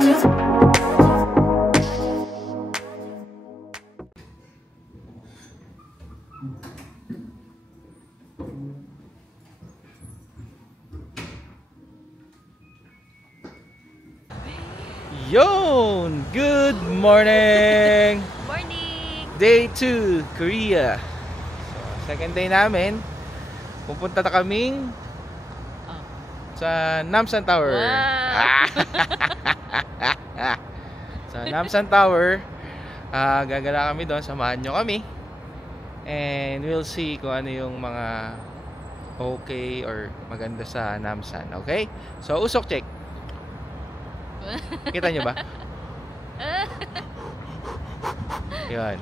Yon! Good morning! Morning! Day 2, Korea. So, second day namin. Pupunta na kaming sa Namsan Tower. Wow. Sa Namsan Tower. Gagala kami doon. Samahan nyo kami. And we'll see kung ano yung mga okay or maganda sa Namsan. Okay? So, usok check. Kita nyo ba? Yun.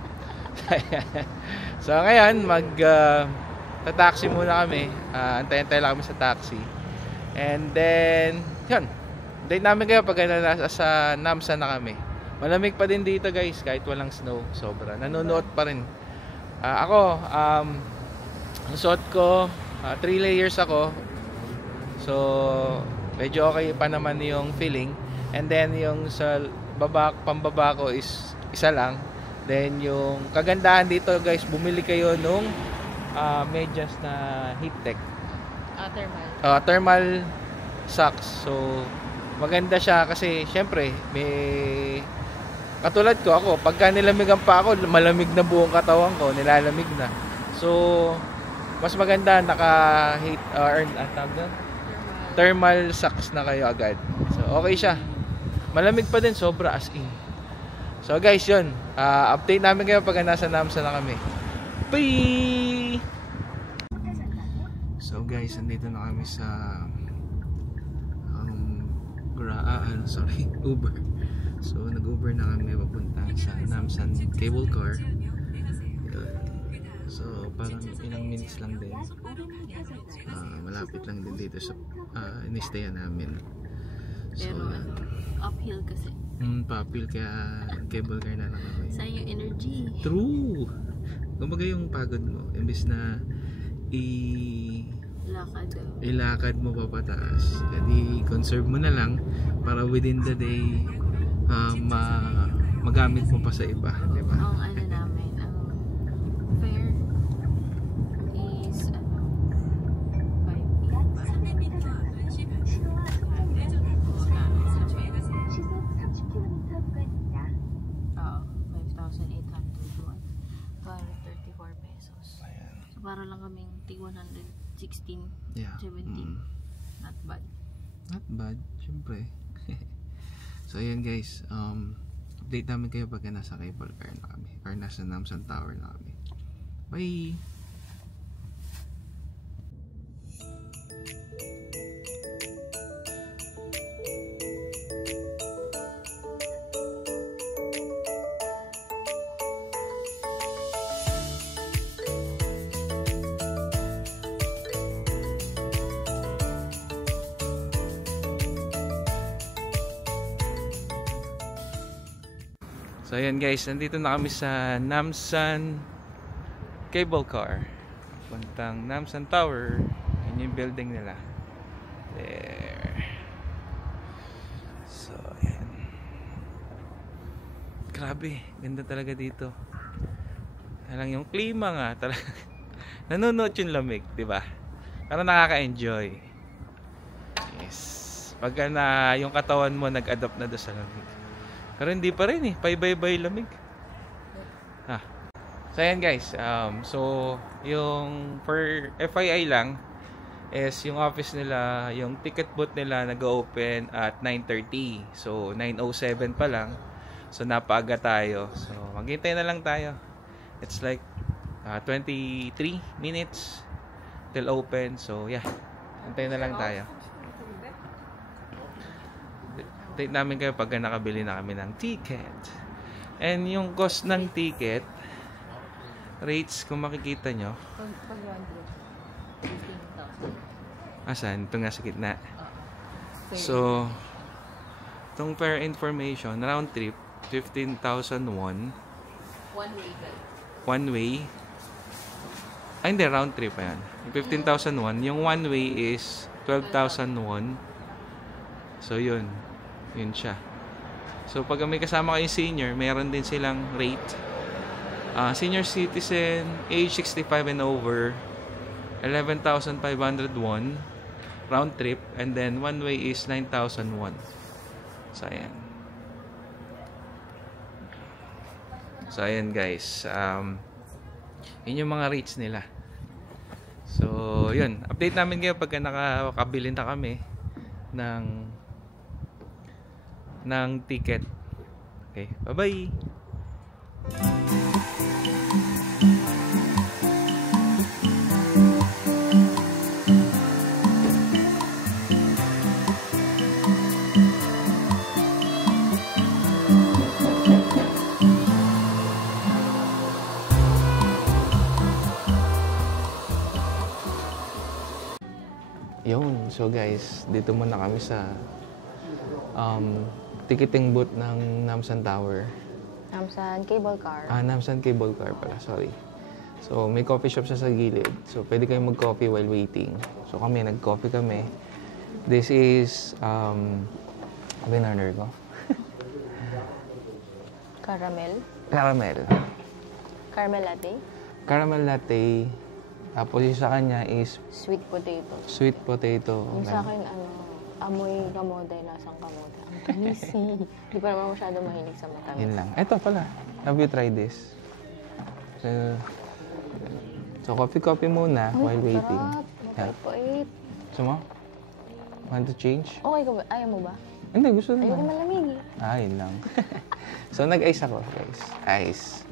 So ngayon taxi muna kami. Antay-antay lang kami sa taxi. And then yun, date namin kayo pag nasa Namsan na kami. Malamig pa din dito guys, kahit walang snow. Sobra, nanonood pa rin. Ako suot ko 3 layers ako. So medyo okay pa naman yung feeling. And then yung sa pambaba ko is isa lang. Then yung kagandahan dito guys, bumili kayo nung medyas na heat tech. Thermal. Thermal socks. So maganda siya kasi syempre may katulad ko ako, pagka nilamigan pa ako, malamig na buong katawan ko, nilalamig na. So mas maganda naka heat thermal socks na kayo agad. So okay siya. Malamig pa din, sobra as in. So guys, yun. Update namin kayo pag nasa Namsan na kami. Bye! So guys, nandito na kami sa Uber. So nag-Uber na kami papunta sa Namsan cable car. So parang ilang minutes lang din. Malapit lang din dito sa inistayan namin. So, uphill kasi. Pa-uphill kaya cable car na lang ako. Sayang yung energy. True! Kumbaga yung pagod mo, imbis na ilakad mo papataas, edi conserve mo na lang para within the day magamit mo pa sa iba, di ba? Ang ano namin, ang fare is 5,800 pesos. So para lang kaming 116, yeah. 17. Not bad. Not bad, syempre. So ayan guys, update namin kayo pag nasa cable car na kami or nasa Namsan Tower na kami. Bye! So ayan guys, nandito na kami sa Namsan cable car. Puntang Namsan Tower. Yan yung building nila. There. So ayan. Grabe, ganda talaga dito. Alang yung klima nga talaga. Nanonood yung lamig, di ba? Parang nakaka-enjoy. Yes. Pagka na yung katawan mo nag-adapt na doon sa lamig. Pero hindi pa rin eh, paibay-bay lamig. So ayan guys, so yung for FYI lang is yung office nila, yung ticket booth nila nag-open at 9:30. So 9:07 pa lang. So napaaga tayo. So maghintay na lang tayo. It's like 23 minutes till open. So yeah, hintay na lang tayo. Update namin kayo pag nakabili na kami ng ticket. And yung cost ng ticket rates, kung makikita nyo, Pag 100, 15,000. asan? Ito nga sa gitna. So itong fare information, round trip 15,000 won. One way guys. One way. Ay hindi, round trip pa yan. 15,000 won. Yung one way is 12,000 won. So yun siya. So pag may kasama kayong senior, meron din silang rate. Senior citizen, age 65 and over, 11,501 round trip, and then one way is 9,001. So ayan. So ayan guys, yun yung mga rates nila. So yun, update namin kayo pagka nakakabili na kami ng ticket. Okay, bye bye. Yun, so guys, dito muna kami sa ticketing booth ng Namsan Tower. Namsan Cable Car. Namsan Cable Car pala, sorry. So, may coffee shop sa gilid. So, pwede kayong mag-coffee while waiting. So, kami, nag-coffee kami. This is, ano yung order ko? Caramel. Caramel. Caramel latte. Caramel latte. Tapos yung sa kanya is Sweet potato. sweet potato. Yung sa akin, amoy kamote, lasang kamote. Ang tanisi. Hindi pa naman masyado mahilig sa matamis. Yun lang. Ito pala. Have you tried this? So coffee muna while waiting. Sarap. Mapait. Gusto mo? Want to change? Okay ka ba? Ayaw mo ba? Hindi, gusto Ayaw ko naman. malamig eh. Yun lang. So nag-ice ako, guys. Ice.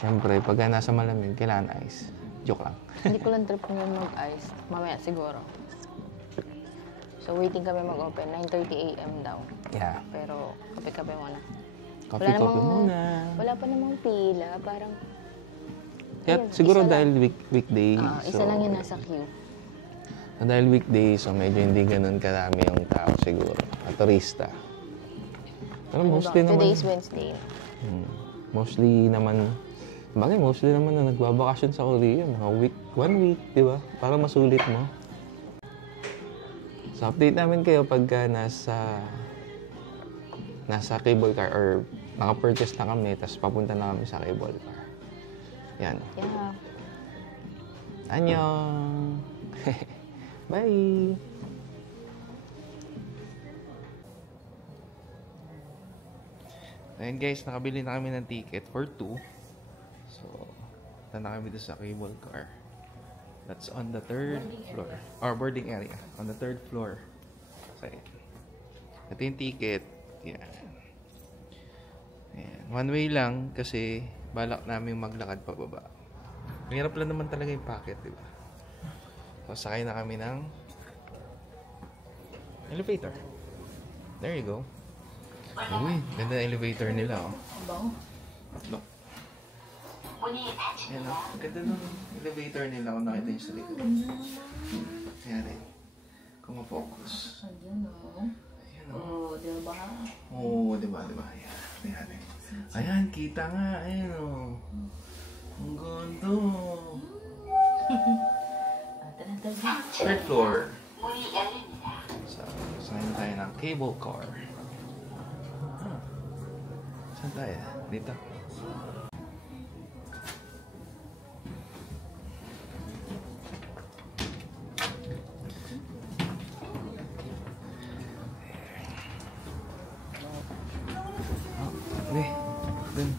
Siyempre, pagka nasa malamig, kailangan ice. Joke lang. Hindi ko lang trip ngayon mag-ice. Mamaya siguro. So waiting kami mag-open. 9:30 a.m. daw. Yeah. Pero kape-kape muna. Coffee muna. Wala pa namang pila. Parang... Yeah, Ayun, siguro isa dahil lang. weekday. Isa lang yung nasa queue. So, dahil weekday, so medyo hindi ganun karami yung tao siguro. At turista. Pero mostly naman... Today is Wednesday. Mostly naman na nagbabakasyon sa Korea. Mga one week, di ba? Para masulit mo. So, update namin kayo pagka nasa cable car or naka-purchase na kami, tapos papunta na kami sa cable car. Yan. Yeah. Annyeong! Bye! Ayan guys, nakabili na kami ng ticket for 2. So, punta na kami doon sa cable car. That's on the 3rd floor. Or boarding area. On the 3rd floor. So, ayan. Ito yung ticket. Yan. Ayan. One way lang kasi balak namin maglakad pababa. Mahirap lang naman talaga yung packet, di ba? So, sakay na kami ng elevator. There you go. Uy, ganda na elevator nila, oh. Look. Ayan, oh. Ganda ng elevator nila kung nakita nyo sa likod. Ayan rin. Kung ma-focus. Ayan o. Ayan, oh. Oo, diba? Oo, diba? Ayan. Ayan, rin. Ayan, kita nga. Ayan, oh. Ang ganda. Third floor. So, sakay na tayo ng cable car. Saan tayo? Dito. Okay. Dun.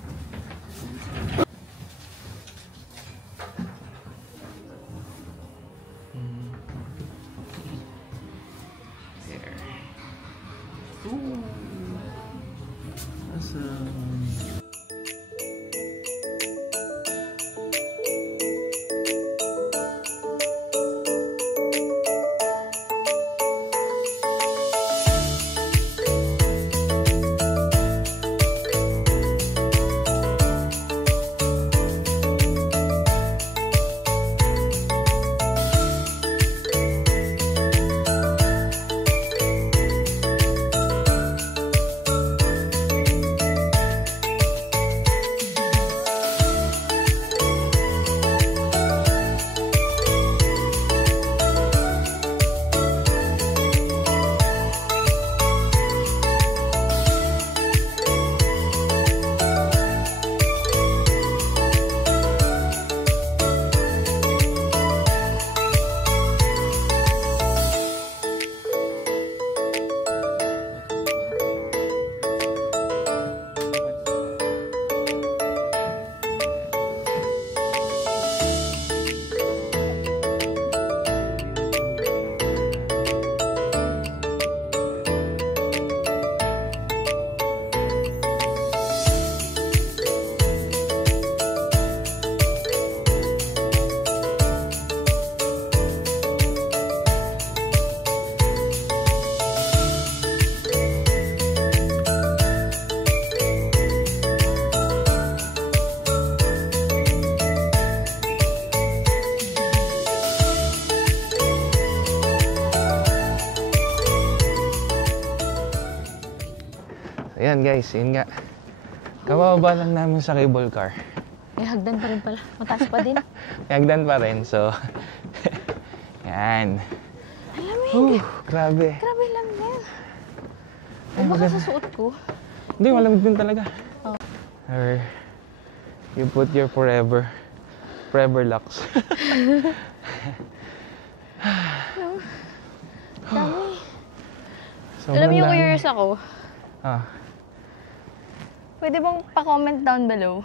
There. Ooh. Awesome. Ayan guys, yun nga. Kababa lang namin sa cable car. May hagdan pa rin pala. Mataas pa din. May hagdan pa rin, so... Yan. Alamig. Grabe. Grabe lang yan. Ay, baka sa suot ko. Hindi, malamig din talaga. Oh. Or you put your forever locks. Dami. Sobrang Alam niyo, dami. curious ako. Ah. Pwede bang pa-comment down below?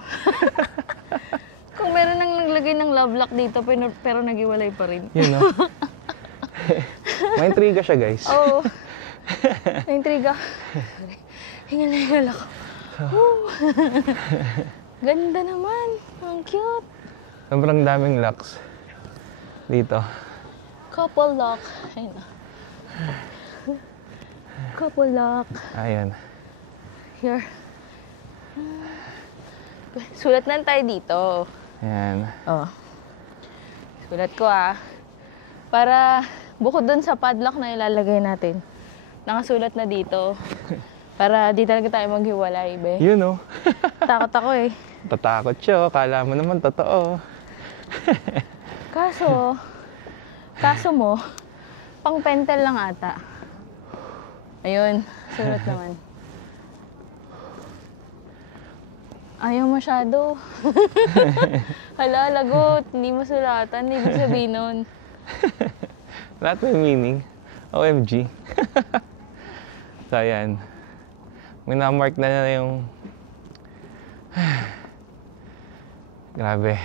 Kung meron nang naglagay ng love lock dito, pero nagiwalay pa rin. You know? May intriga siya, guys. Oo. Naintriga. Hingal ako. Ganda naman. Ang cute. Sobrang daming locks dito. Couple lock. Ayun na. Couple lock. Ayan. Here. Sulat na tayo dito. Ayan. Oh. Sulat ko para bukod dun sa padlock na ilalagay natin, nakasulat na dito. Para di talaga tayo maghiwalay, be. You know. Takot ako eh. Tatakot siya. Kala mo naman totoo. Kaso mo, pang pentel lang ata. Ayun, sulat naman. Ayaw masyado. Hala, lagot. Hindi mo sulatan. Ibig sabihin nun. Lahat may meaning. OMG. So, ayan. May na-mark na yung... Grabe.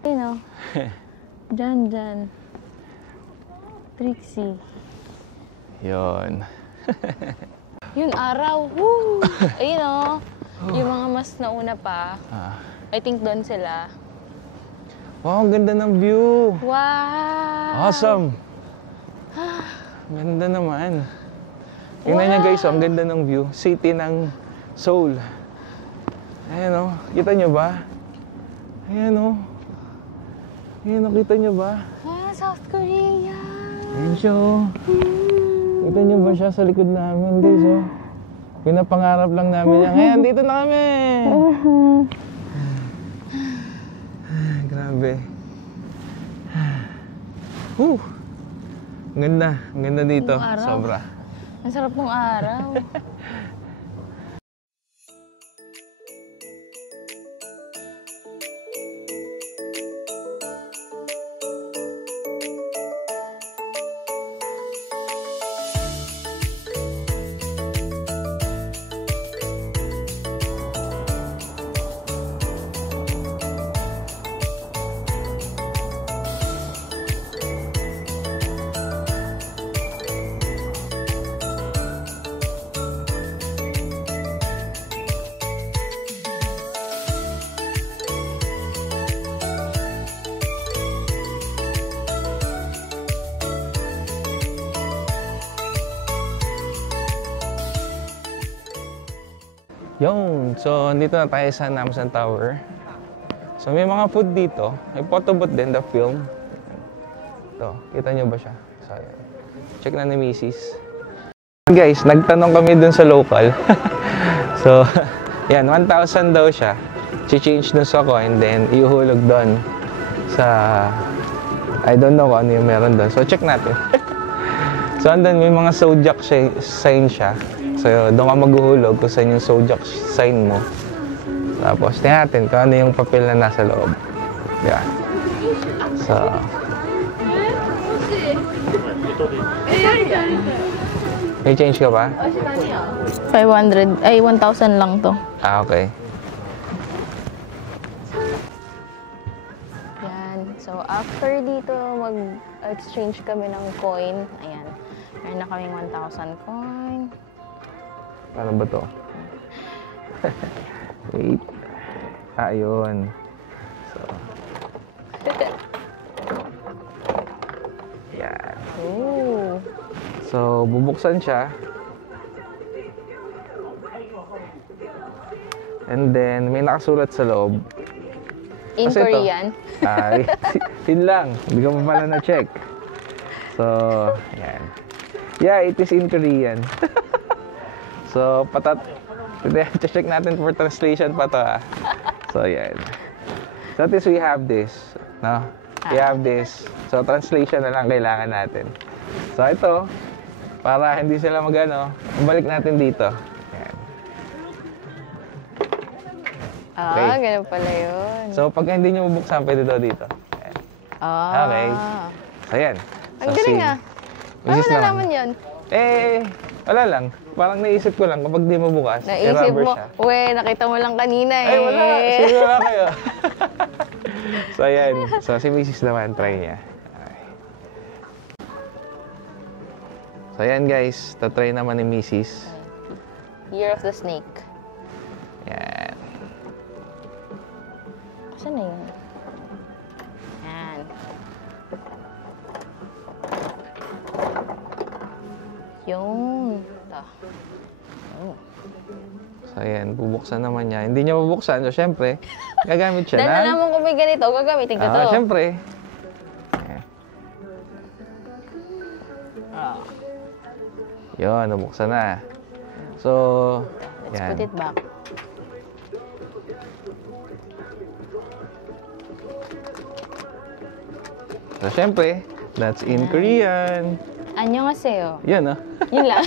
Ayun o. Dyan. Trixie. Yun. Yung araw. Woo! Ayun o. Yung mga mas nauna pa. I think doon sila. Wow, ang ganda ng view. Wow! Awesome. Ganda naman. Tingnan niya guys, ang ganda ng view. City ng Seoul. Ayan o. Kita niyo ba? Ayan o. Ayan o, kita niyo ba? South Korea! Ayan siya o. Kita niyo ba siya sa likod namin guys o? Pinapangarap lang namin yan. Ngayon, dito na kami! Grabe. Ang ganda. Ang ganda dito. Yung araw. Sobra. Ang sarap ng araw. Yung, so dito na tayo sa Namsan Tower. So may mga food dito. May photo booth din, the film. Ito, kita nyo ba siya? So, ayan. Check na ni Mrs. Guys, nagtanong kami dun sa local. So, yan, 1,000 daw siya. Change dun sa coin, then iuhulog dun sa... I don't know kung ano yung meron dun. So, check natin. So, andun may mga zodiac sign siya. So, doon ka maghuhulog kung saan yung zodiac sign mo. Tapos, tingnan natin kung ano yung papel na nasa loob. Yeah. So, may change ka ba? 500, ay 1,000 lang to. Ah, okay. Yan. So, after dito, mag-exchange kami ng coin. Ayan. Meron na kaming 1,000 coin. Paano ba to? Wait. Ah, yun. So. Yan. Ooh. So, bubuksan siya. And then, may nakasulat sa loob. In Kasi ito, Korean? Ay, yun lang. Hindi ko pa pala na-check. So, yan. Yeah, it is in Korean. So, check natin for translation pa to ah. So, yan. So, at least we have this. No? We have this. So, translation na lang kailangan natin. So, ito, para hindi sila magano, balik natin dito. Yan. Okay. Ganun pala yun. So, pag hindi nyo bubuksan, pwede daw dito. Yan. Okay. So, yan. Ang galing ah. Paano nalaman yun? Wala lang. Parang naisip ko lang kapag di mo bukas, Naisip rubber mo, siya. nakita mo lang kanina eh. Ay, wala. Sino wala kayo? So, ayan. So, si Mrs. naman, try niya. Okay. So, ayan guys. Tatry naman ni Mrs. Year of the Snake. Yan. Saan na yun? Yan. Yung. Ito. Oh. So, ayan. Bubuksan naman niya. Hindi niya bubuksan. So, syempre, gagamit siya Dahil ng... nalaman ko may ganito, gagamitin ko to. Syempre. Yun, nabuksan na. So, Let's yan. put it back. So, syempre, that's in Korean. Annyeonghaseyo. Yan, ah. Yun lang.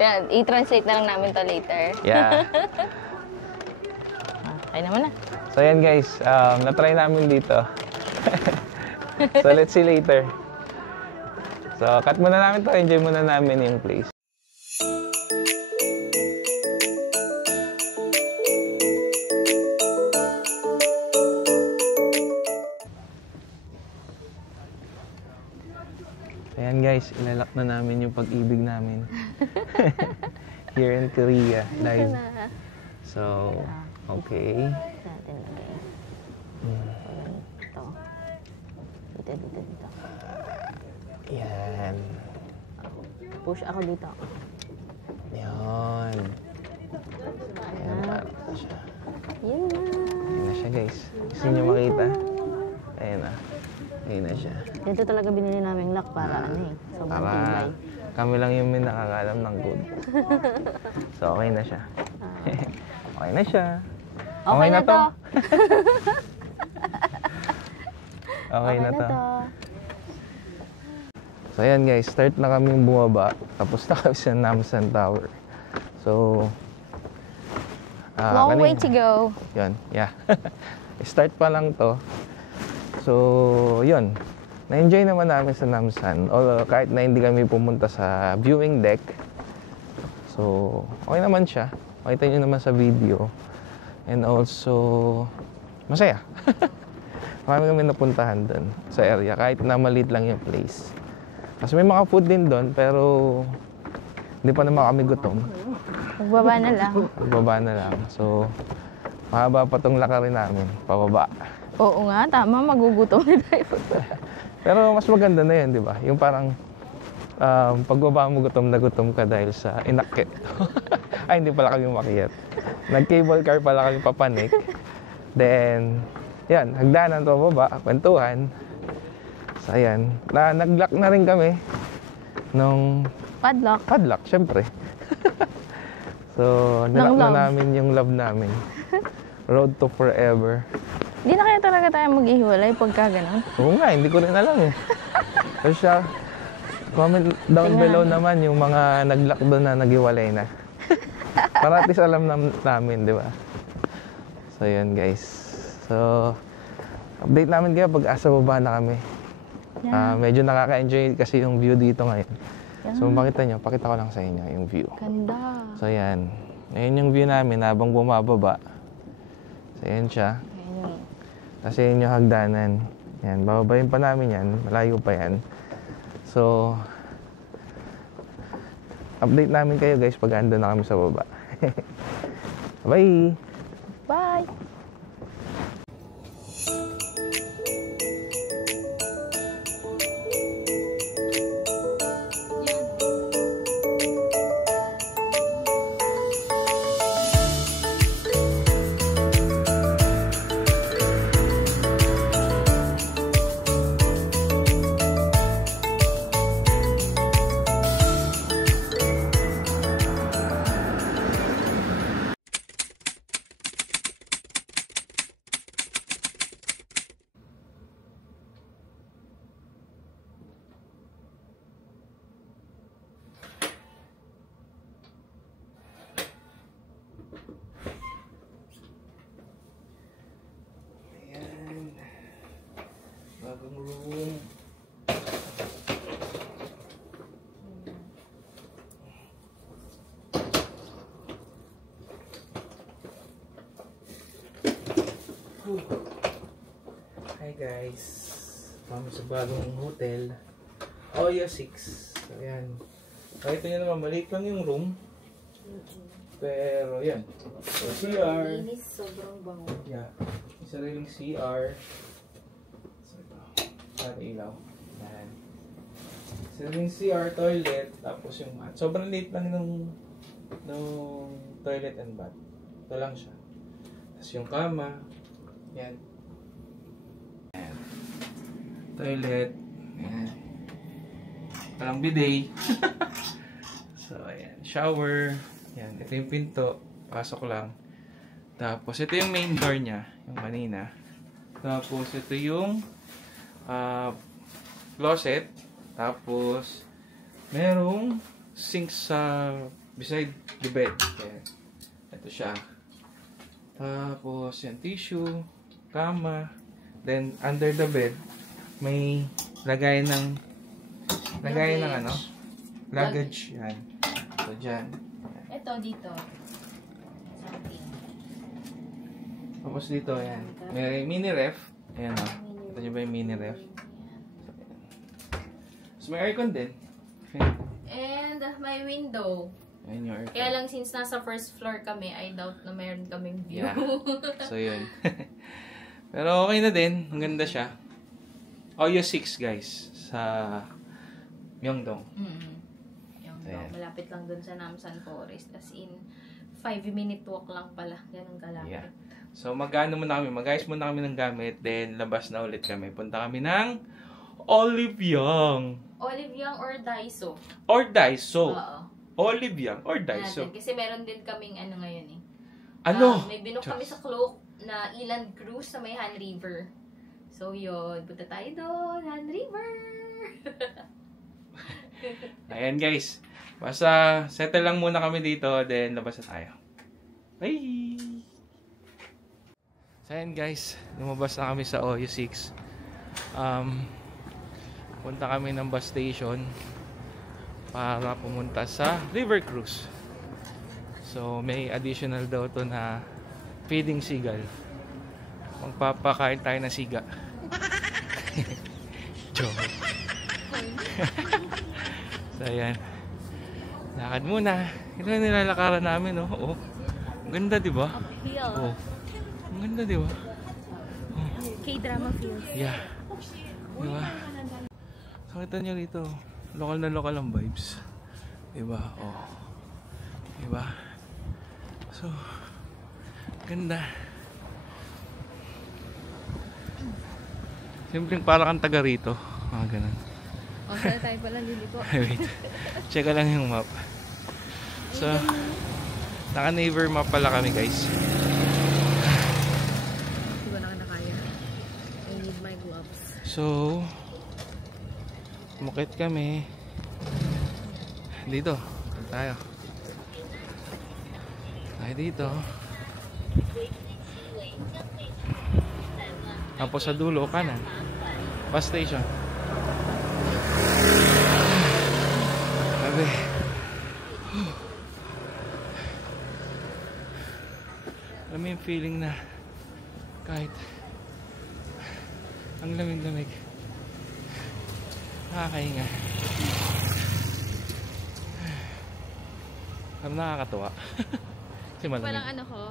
Yan, i-translate na lang namin to later. Yeah. Kaya naman na. So, yan guys. Na-try namin dito. So, let's see later. So, cut muna namin to. Enjoy muna namin yung place. Ayan guys, ilalak na namin yung pag-ibig namin. Here in Korea, live. So, okay. Natin lagay. Ito. Dito. Yan. Push ako dito. Yan. Ayan, parang na siya. Yun na. Ayan na siya guys. Gusto niyo makita? Ayan na. Ayan na siya. Ito talaga binili namin lock para sobrang Para tibay. kami lang yung may nakakalam ng good. So, okay na siya. Okay na siya. Okay na to. Okay na to. So, ayan guys. Start na kaming bumaba. Tapos na kami sa Namsan Tower. So, Long way to go. Yun, yeah. Start pa lang to. So, yun. Na-enjoy naman namin sa Namsan. Although, kahit na hindi kami pumunta sa viewing deck. So, okay naman siya. Makita nyo naman sa video. And also, masaya. Marami kami napuntahan doon sa area. Kahit na maliit lang yung place. Kasi may mga food din doon, pero hindi pa naman kami gutom. Magbaba na lang. Magbaba na lang. So, mahaba pa tong lakarin namin. Pababa. Oo nga, tama. Magugutom na tayo. Pero mas maganda na yun, di ba? Yung parang pagbaba mo gutom na gutom ka dahil sa inakit. Ay, hindi pala kami umakyat. Nag-cable car pala kami papanik. Then, yan, hagdanan pababa, kwentuhan. So, ayan. Nag-lock na rin kami nung padlock, syempre. So, nilock na namin yung love namin. Road to forever. Hindi na kaya talaga tayo mag-ihiwalay pagka gano'n? Oo nga, hindi ko rin alam eh. Pero siya, comment down below naman yung mga nag-lock doon na nag-iwalay na. Para at least alam namin, di ba? So, yun guys. So, update namin kayo pag asa baba na kami. Medyo nakaka-enjoy kasi yung view dito ngayon. So, makita nyo, pakita ko lang sa inyo yung view. Ganda. So, yan. Ngayon yung view namin habang bumababa. So, yan siya. Kasi yun yung hagdanan. Yan, bababayin pa namin yan. Malayo pa yan. So, update namin kayo guys pag ando na kami sa baba. Bye! Bye! bagong room. Hi guys, kami sa bagong hotel, Oyo 6. So yan, kahit nyo naman, maliit lang yung room. Pero yan, so CR. Linis, sobrang bango. Yeah, may sariling CR. So ito, para ilaw. Yan. Sariling CR, toilet, tapos yung mat. Sobrang liit lang nung toilet and bath. Ito lang siya. Tapos yung kama. Yan. Yan. Toilet. Yan. Parang bidet. So, ayan. Shower. Yan. Ito yung pinto. Pasok lang. Tapos, ito yung main door niya. Yung kanina. Tapos, ito yung closet. Tapos, merong sink sa beside the bed. Yan. Ito siya. Tapos, yan. Tissue. Kama. Then, under the bed, may lagay ng ano? Luggage. Yan. So, dyan. Ito dito. Something. Tapos dito, yan. May mini ref. Ayan o. Ito nyo ba yung mini ref? So, may aircon din. And may window. Ayan yung aircon. Kaya lang since nasa first floor kami, I doubt na mayroon kaming view. Yeah. So, yun. Pero okay na din. Ang ganda siya. Oyo 6, guys. Sa Myeongdong. Yung Ayan. malapit lang dun sa Namsan Forest. As in, 5-minute walk lang pala. Ganun kalapit. Yeah. So, mag-ano muna kami. Mag-ayos muna kami ng gamit. Then, labas na ulit kami. Punta kami ng Olive Young. Olive Young or Daiso? Or Daiso. Oo. Olive Young or Daiso. Natin. Kasi meron din kaming ano ngayon eh. Ano? May binook kami sa Cloak na Iland Cruise sa may Han River. So yun, punta tayo doon, Han River! Ayan guys. Basta settle lang muna kami dito, then labas na tayo. Bye! So ayan guys, lumabas na kami sa Oyo 6. Punta kami ng bus station para pumunta sa River Cruise. So may additional daw to na feeding seagull. Magpapakain tayo ng siga. Joke. So ayan. Lakad muna. Ito yung nilalakaran namin, no? Oh. Ang ganda, di ba? Uphill. Oh. Ang ganda, di ba? Oh. K-drama feels. Yeah. Di ba? So, kita nyo rito. Lokal na lokal ang vibes. Di ba? Oh. Di ba? So, ganda. Simpleng para kang taga rito. Ganun. O, saan tayo pala liliko? Wait. Check lang yung map. So, naka-neighbor map pala kami, guys. Hindi ko na kaya. I need my gloves. So, mukit kami. Dito. Tayo. Tayo dito. Tapos sa dulo, kanan. Bus station. Sabi. Alam mo yung feeling na kahit ang lamig-lamig, nakakahinga. Parang nakakatuwa. Kasi malamig. Walang ano ko,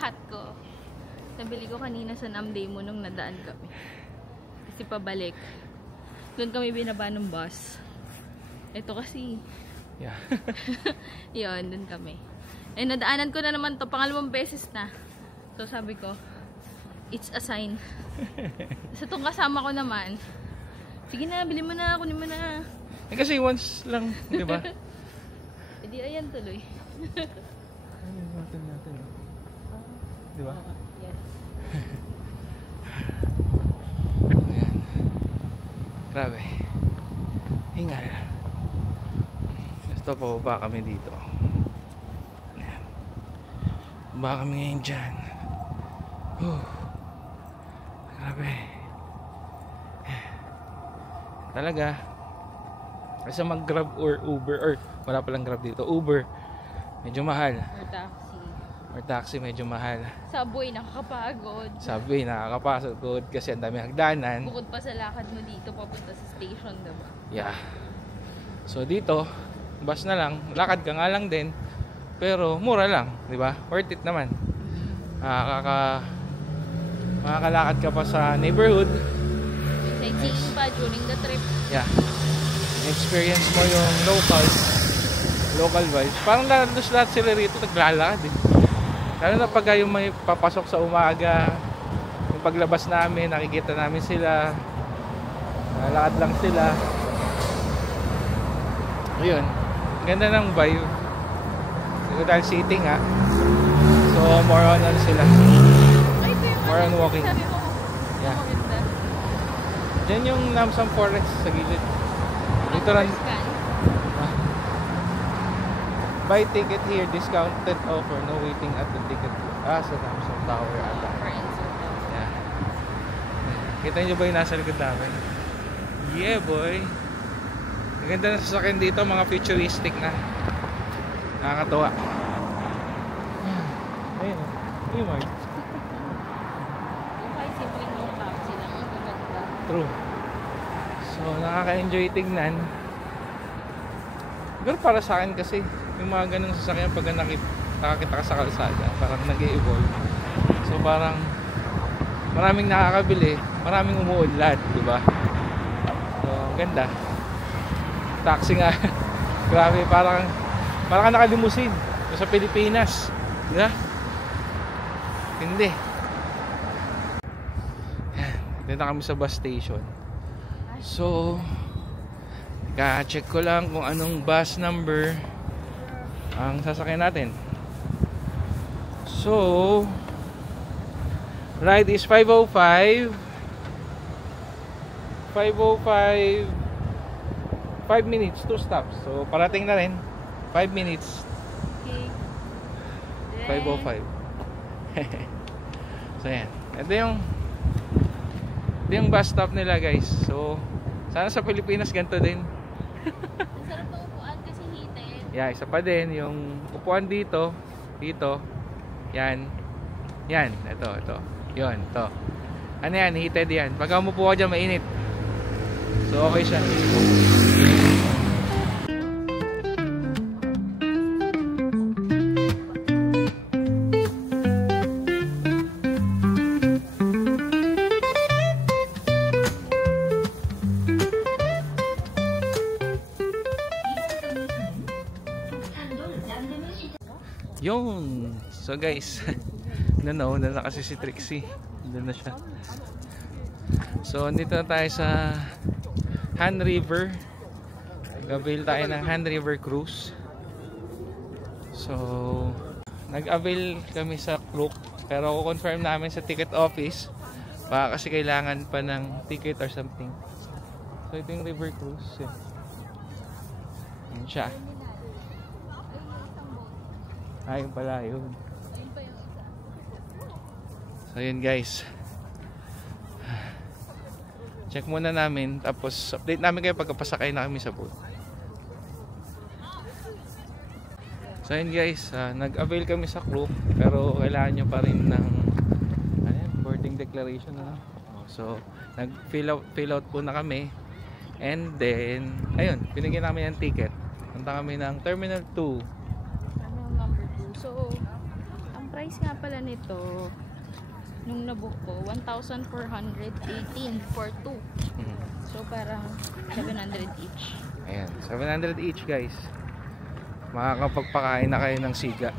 hat ko. Nabili ko kanina sa Namday mo nung nadaan kami. Kasi pabalik. Doon kami binaba ng bus. Ito kasi. Yeah. Yun, doon kami. Eh, nadaanan ko na naman to. Pangalawang beses na. So, sabi ko, it's a sign. Sa itong kasama ko naman, sige na, bili mo na, kunin mo na. Eh kasi once lang, di ba? E di, ayan tuloy. Ayun, natin. Di ba? Yes. Ayan. Grabe. Hingal. Gusto pa kami dito. Ayan. Baka kami ngayon dyan. Grabe. Talaga. Kasi mag-Grab or Uber, or wala palang Grab dito, Uber, medyo mahal. Or taxi. Or taxi, medyo mahal. Subway, nakakapagod. Subway, nakakapagod kasi ang dami hagdanan. Bukod pa sa lakad mo dito, papunta sa station, diba? Yeah. So dito, bus na lang, lakad ka nga lang din, pero mura lang, di ba? Worth it naman. Makakalakad ka pa sa neighborhood. Sightseeing pa during the trip. Yeah. Experience mo yung local vibes. Parang lahat sila rito naglalakad eh. Lalo na pag yung may papasok sa umaga, yung paglabas namin, nakikita namin sila, lalakad lang sila. Ayun, ganda ng vibe. Dahil city nga, so more on ano sila, more on walking. Yeah. Diyan yung Namsan Forest sa gilid. Dito lang. Buy ticket here, discounted offer, no waiting at the ticket. Sa Namsan Tower ata. Yeah. Kita nyo ba yung nasa likod namin? Yeah boy. Ang ganda na sasakyan dito, mga futuristic na. Nakakatuwa. Ayun o. Ayun Mark. Yung kahit simpleng yung taxi lang, ang ganda. True. So nakaka-enjoy tignan. Pero para sa akin kasi yung mga ganung sasakyan pag nakakita ka sa kalsada, parang nag-e-evolve. So parang maraming nakakabili, maraming umuunlad, di ba? So ganda. Taxi nga. Grabe, parang ka nakalimusin sa Pilipinas, di ba? Hindi. Dito na kami sa bus station. So check ko lang kung anong bus number ang sasakyan natin. So ride is 505. 5 minutes, 2 stops. So parating na rin. 5 minutes. Okay. 505. So yan. Ito yung bus stop nila guys. So sana sa Pilipinas ganito din. Ang sarap ng upuan kasi heated. Yeah, isa pa din yung upuan dito. Yan. Ito. Yun, ito. Ano yan? Heated yan. Pagka umupo ka dyan, mainit. So okay siya. Yun. So guys, nauna na kasi si Trixie. Doon na siya. So dito na tayo sa Han River. Nag-avail tayo ng Han River Cruise. So nag-avail kami sa Klook, pero confirm namin sa ticket office. Baka kasi kailangan pa ng ticket or something. So ito yung River Cruise. Yan siya. Ayun pala yun. So yun guys, check muna namin, tapos update namin kayo pagkapasakay na kami sa boat. So yun guys, nag-avail kami sa Klook, pero kailangan nyo pa rin ng boarding declaration. So nag-fill out po na kami, and then ayun, binigyan namin ng ticket. Punta kami ng Terminal 2. So, ang price nga pala nito nung nabook ko, 1,418 for 2. So, parang 700 each. Ayan, 700 each guys. Makakapagpakain na kayo ng siga.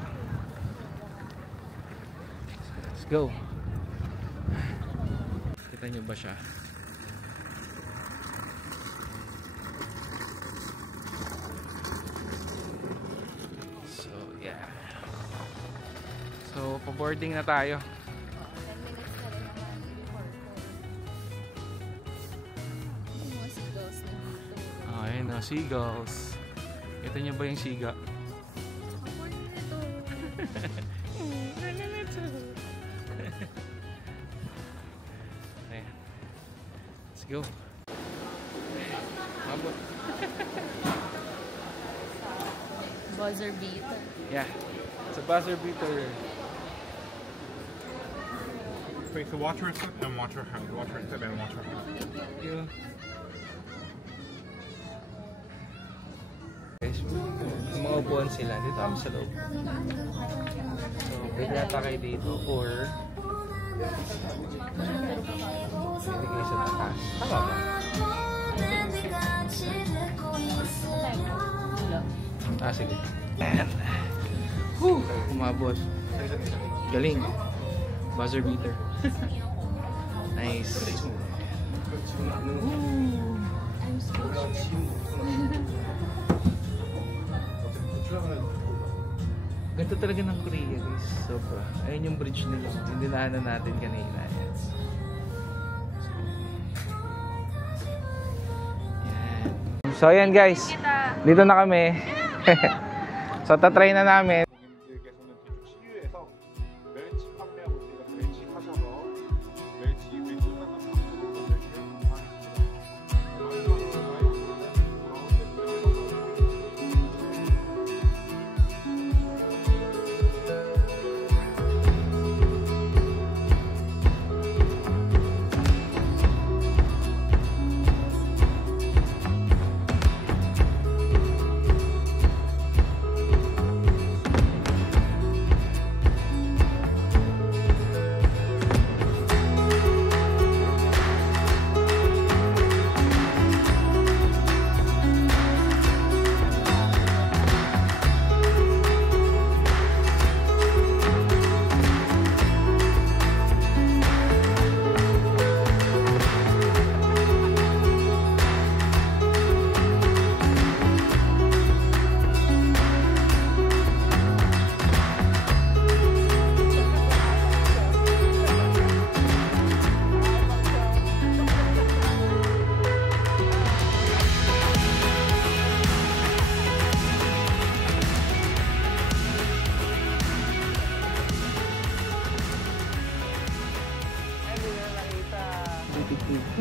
Let's go. Kita nyo ba siya? So, pa-boarding na tayo. 10 minutes na rin naman before. Yung mga seagulls na dito. Ayun o, seagulls. Kita nyo ba yung siga? Ito. Ayan. Let's go. Umabot. Buzzer beater. Yeah. It's a buzzer beater. Wait, so watch your step and watch your hand. Watch your step and watch your hand. Thank you. Guys, yung mga upuan sila. Dito kami sa loob. So, pwede yata kayo dito or pwede kayo sa taas. Tama ba? Ah, sige. And, umabot. Galing. Buzzer beater. Nice. Ganito talaga ng Korea, guys. Sobra. Ayun yung bridge nila. Yung dinaanan natin kanina. Yan. So, ayan guys. Dito na kami. So, tatry na namin. 고객님들께서는 뒤쪽 시유에서 멸치 판매하고 있으니까 멸치 사셔서 멸치 왼쪽 하나 앞으로 멸치를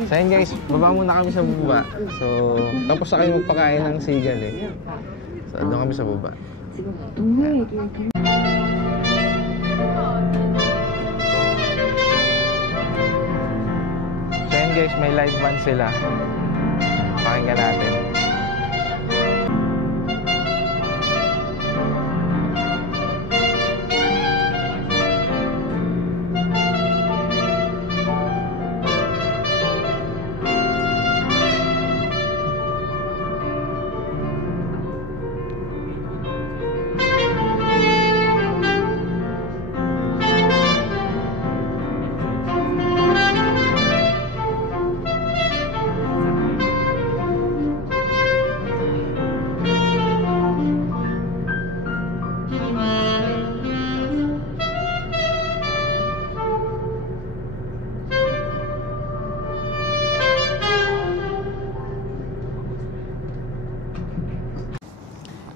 So ayun guys, baba muna kami sa baba. So, tapos na kami magpakain ng seagull eh. So, doon kami sa baba. So ayun guys, may live band sila. Pakinggan natin.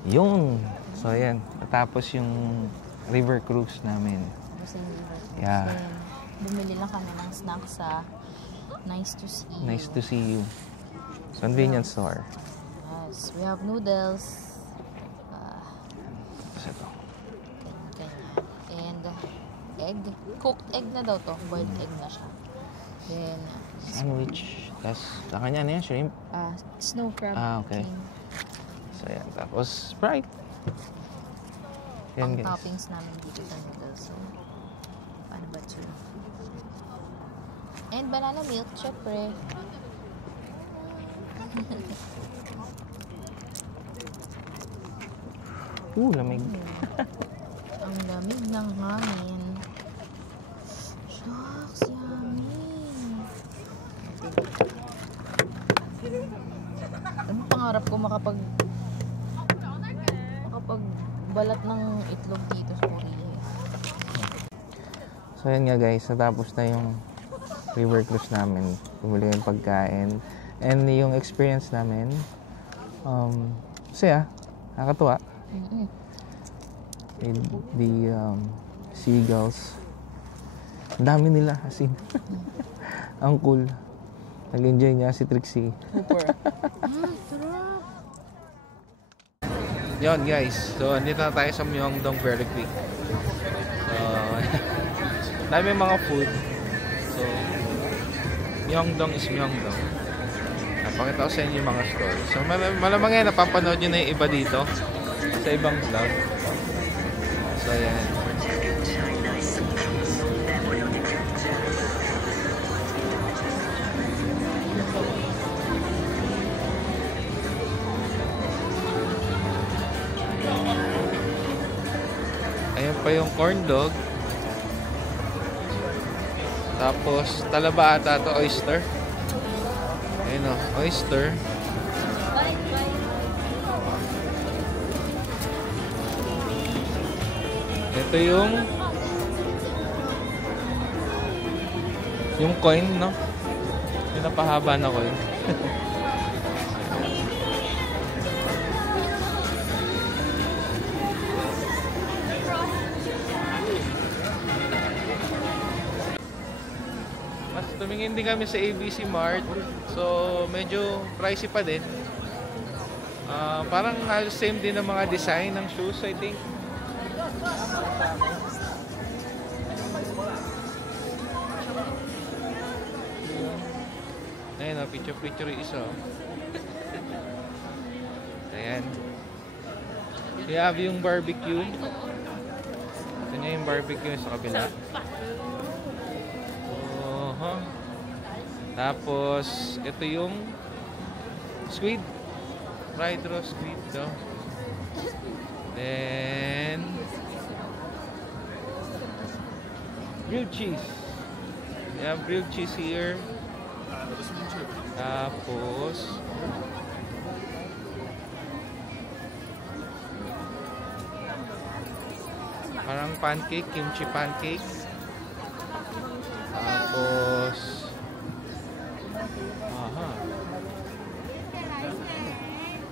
Yung, so ayan, natapos yung river cruise namin. Yeah. Bumili lang kami ng snacks sa Nice to See You. Nice to see you. Convenience store. Yes, we have noodles. Tapos ito. Ganyan. And egg. Cooked egg na daw to. Boiled egg na siya. Then, Sandwich. Tapos, sa kanya ano yan? Shrimp? snow crab. Okay. king. So ayan, tapos Sprite. Ang Yan guys. toppings namin dito sa noodles. So, paano ba ito? And banana milk, syempre. Lamig. Ang lamig ng hangin. Shucks, yummy. Ano pangarap ko makapagbalat ng itlog dito sa Korea. So ayan nga guys, natapos na yung river cruise namin. Bumili yung pagkain. And yung experience namin, saya, nakakatuwa. With the seagulls. Ang dami nila, as in. Ang cool. Nag-enjoy niya si Trixie. Super. Yon guys, so andito na tayo sa Myeongdong Very Quick. So, dami mga food. So, Myeongdong is Myeongdong. Napakita ko sa inyo yung mga stall. So, malamang yan, napapanood nyo na yung iba dito sa ibang vlog. So, yan. Ayan pa yung corn dog. Tapos, talaba ata ito, oyster. Ayan o, oyster. Ito yung coin, no? Yung napahaba na coin. Mas tumingin din kami sa ABC Mart. So, medyo pricey pa din. Parang halos same din ng mga design ng shoes, I think. Ayan o, picture isa. Ayan. We have yung barbecue. Ito niya yung barbecue sa kabila. Tapos, ito yung squid. Fried raw squid to. Then, grilled cheese. We have grilled cheese here. Tapos, parang pancake, kimchi pancake. Tapos,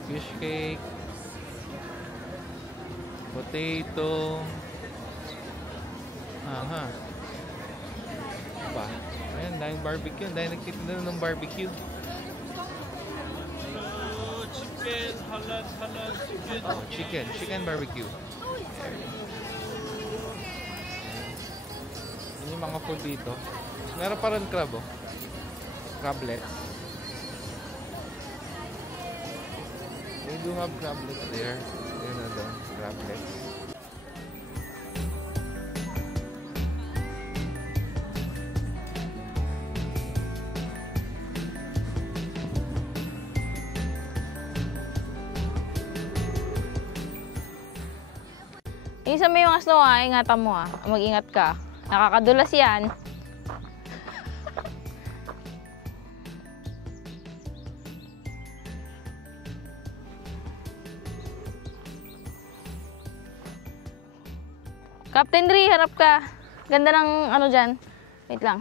fish cake, potato, pa. Ayan, daming barbecue, dahil nagtitinda ng barbecue. chicken, halal chicken. Oh, chicken barbecue. Yun yung mga food dito. Meron pa rin crab, oh. Crablets. They do have crablets there. Yun na doon, crablets. Isa mo yung asno ingatan mo Mag-ingat ka. Nakakadulas yan. Captain Dre, harap ka. Ganda ng ano dyan. Wait lang.